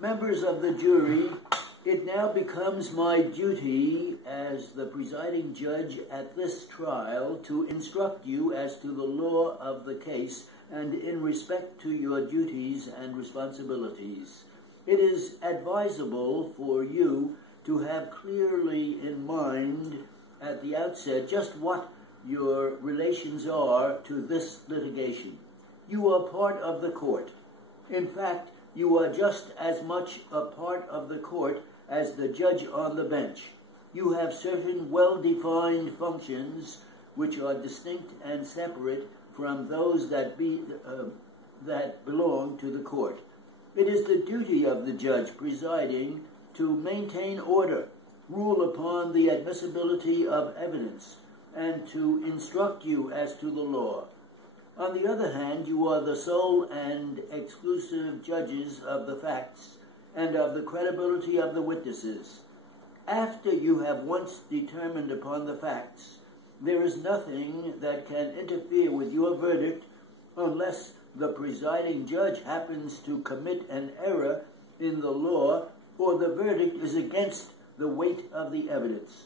Members of the jury, it now becomes my duty as the presiding judge at this trial to instruct you as to the law of the case and in respect to your duties and responsibilities. It is advisable for you to have clearly in mind at the outset just what your relations are to this litigation. You are part of the court. In fact, you are just as much a part of the court as the judge on the bench. You have certain well-defined functions which are distinct and separate from those that belong to the court. It is the duty of the judge presiding to maintain order, rule upon the admissibility of evidence, and to instruct you as to the law. On the other hand, you are the sole and exclusive judges of the facts and of the credibility of the witnesses. After you have once determined upon the facts, there is nothing that can interfere with your verdict unless the presiding judge happens to commit an error in the law or the verdict is against the weight of the evidence.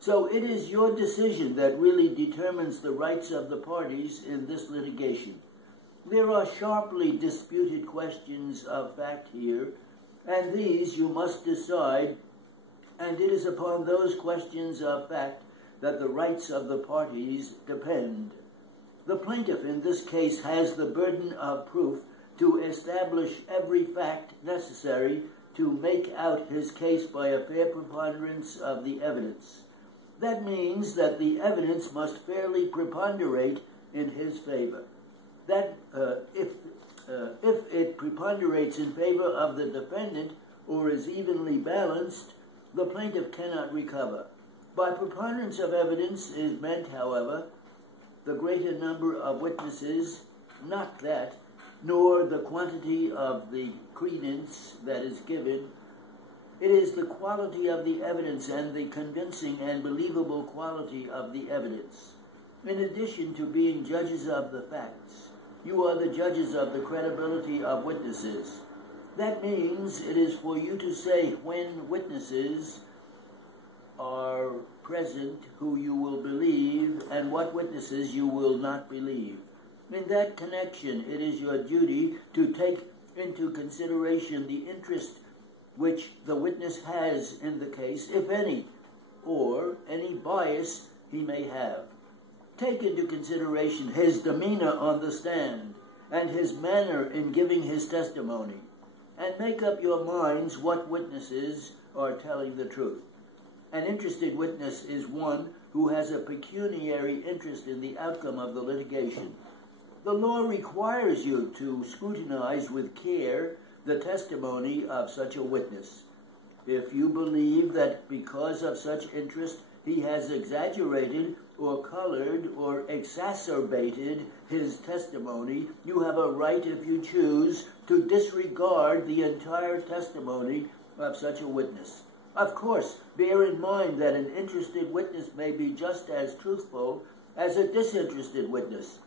So it is your decision that really determines the rights of the parties in this litigation. There are sharply disputed questions of fact here, and these you must decide, and it is upon those questions of fact that the rights of the parties depend. The plaintiff in this case has the burden of proof to establish every fact necessary to make out his case by a fair preponderance of the evidence. That means that the evidence must fairly preponderate in his favor. That if it preponderates in favor of the defendant or is evenly balanced, the plaintiff cannot recover. By preponderance of evidence is meant, however, the greater number of witnesses, not that, nor the quantity of the credence that is given. It is the quality of the evidence and the convincing and believable quality of the evidence. In addition to being judges of the facts, you are the judges of the credibility of witnesses. That means it is for you to say when witnesses are present who you will believe and what witnesses you will not believe. In that connection, it is your duty to take into consideration the interest which the witness has in the case, if any, or any bias he may have. Take into consideration his demeanor on the stand and his manner in giving his testimony, and make up your minds what witnesses are telling the truth. An interested witness is one who has a pecuniary interest in the outcome of the litigation. The law requires you to scrutinize with care the testimony of such a witness. If you believe that because of such interest he has exaggerated or colored or exacerbated his testimony, you have a right, if you choose, to disregard the entire testimony of such a witness. Of course, bear in mind that an interested witness may be just as truthful as a disinterested witness.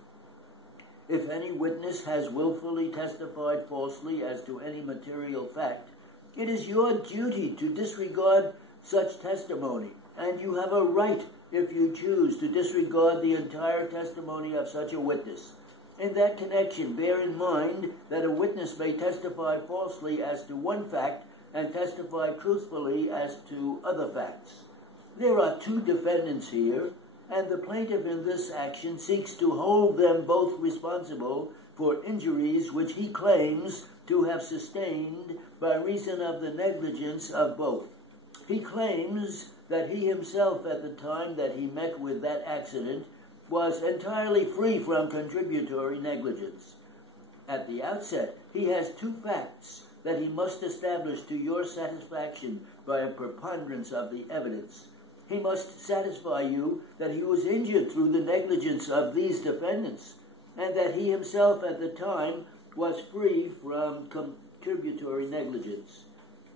If any witness has willfully testified falsely as to any material fact, it is your duty to disregard such testimony, and you have a right, if you choose, to disregard the entire testimony of such a witness. In that connection, bear in mind that a witness may testify falsely as to one fact and testify truthfully as to other facts. There are two defendants here, and the plaintiff in this action seeks to hold them both responsible for injuries which he claims to have sustained by reason of the negligence of both. He claims that he himself, at the time that he met with that accident, was entirely free from contributory negligence. At the outset, he has two facts that he must establish to your satisfaction by a preponderance of the evidence. He must satisfy you that he was injured through the negligence of these defendants, and that he himself at the time was free from contributory negligence.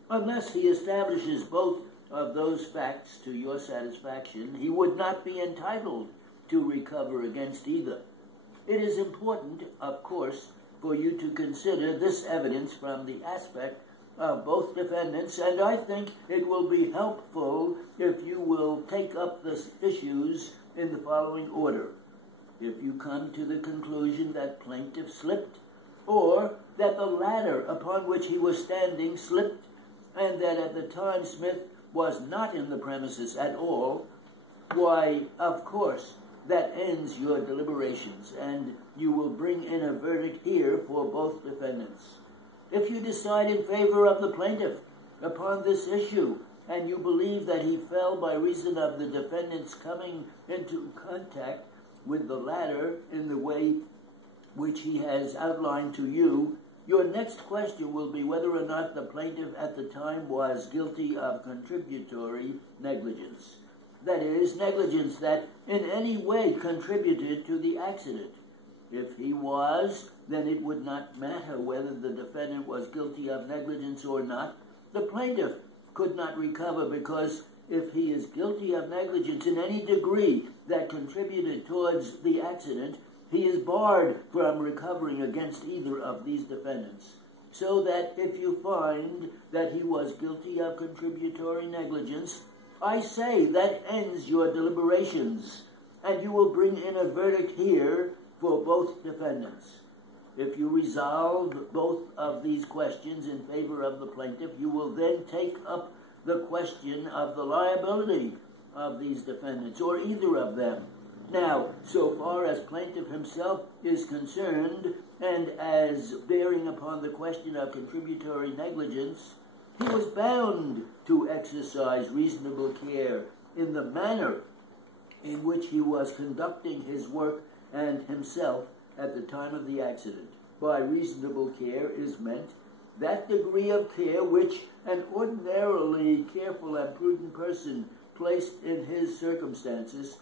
Unless he establishes both of those facts to your satisfaction, he would not be entitled to recover against either. It is important, of course, for you to consider this evidence from the aspect of both defendants, and I think it will be helpful if you will take up the issues in the following order. If you come to the conclusion that plaintiff slipped, or that the ladder upon which he was standing slipped, and that at the time Smith was not in the premises at all, why, of course, that ends your deliberations, and you will bring in a verdict here for both defendants. If you decide in favor of the plaintiff upon this issue, and you believe that he fell by reason of the defendant's coming into contact with the ladder in the way which he has outlined to you, your next question will be whether or not the plaintiff at the time was guilty of contributory negligence. That is, negligence that in any way contributed to the accident. If he was, then it would not matter whether the defendant was guilty of negligence or not. The plaintiff could not recover, because if he is guilty of negligence in any degree that contributed towards the accident, he is barred from recovering against either of these defendants. So that if you find that he was guilty of contributory negligence, I say that ends your deliberations, and you will bring in a verdict here for both defendants. If you resolve both of these questions in favor of the plaintiff, you will then take up the question of the liability of these defendants, or either of them. Now, so far as plaintiff himself is concerned, and as bearing upon the question of contributory negligence, he was bound to exercise reasonable care in the manner in which he was conducting his work and himself at the time of the accident. By reasonable care is meant that degree of care which an ordinarily careful and prudent person placed in his circumstances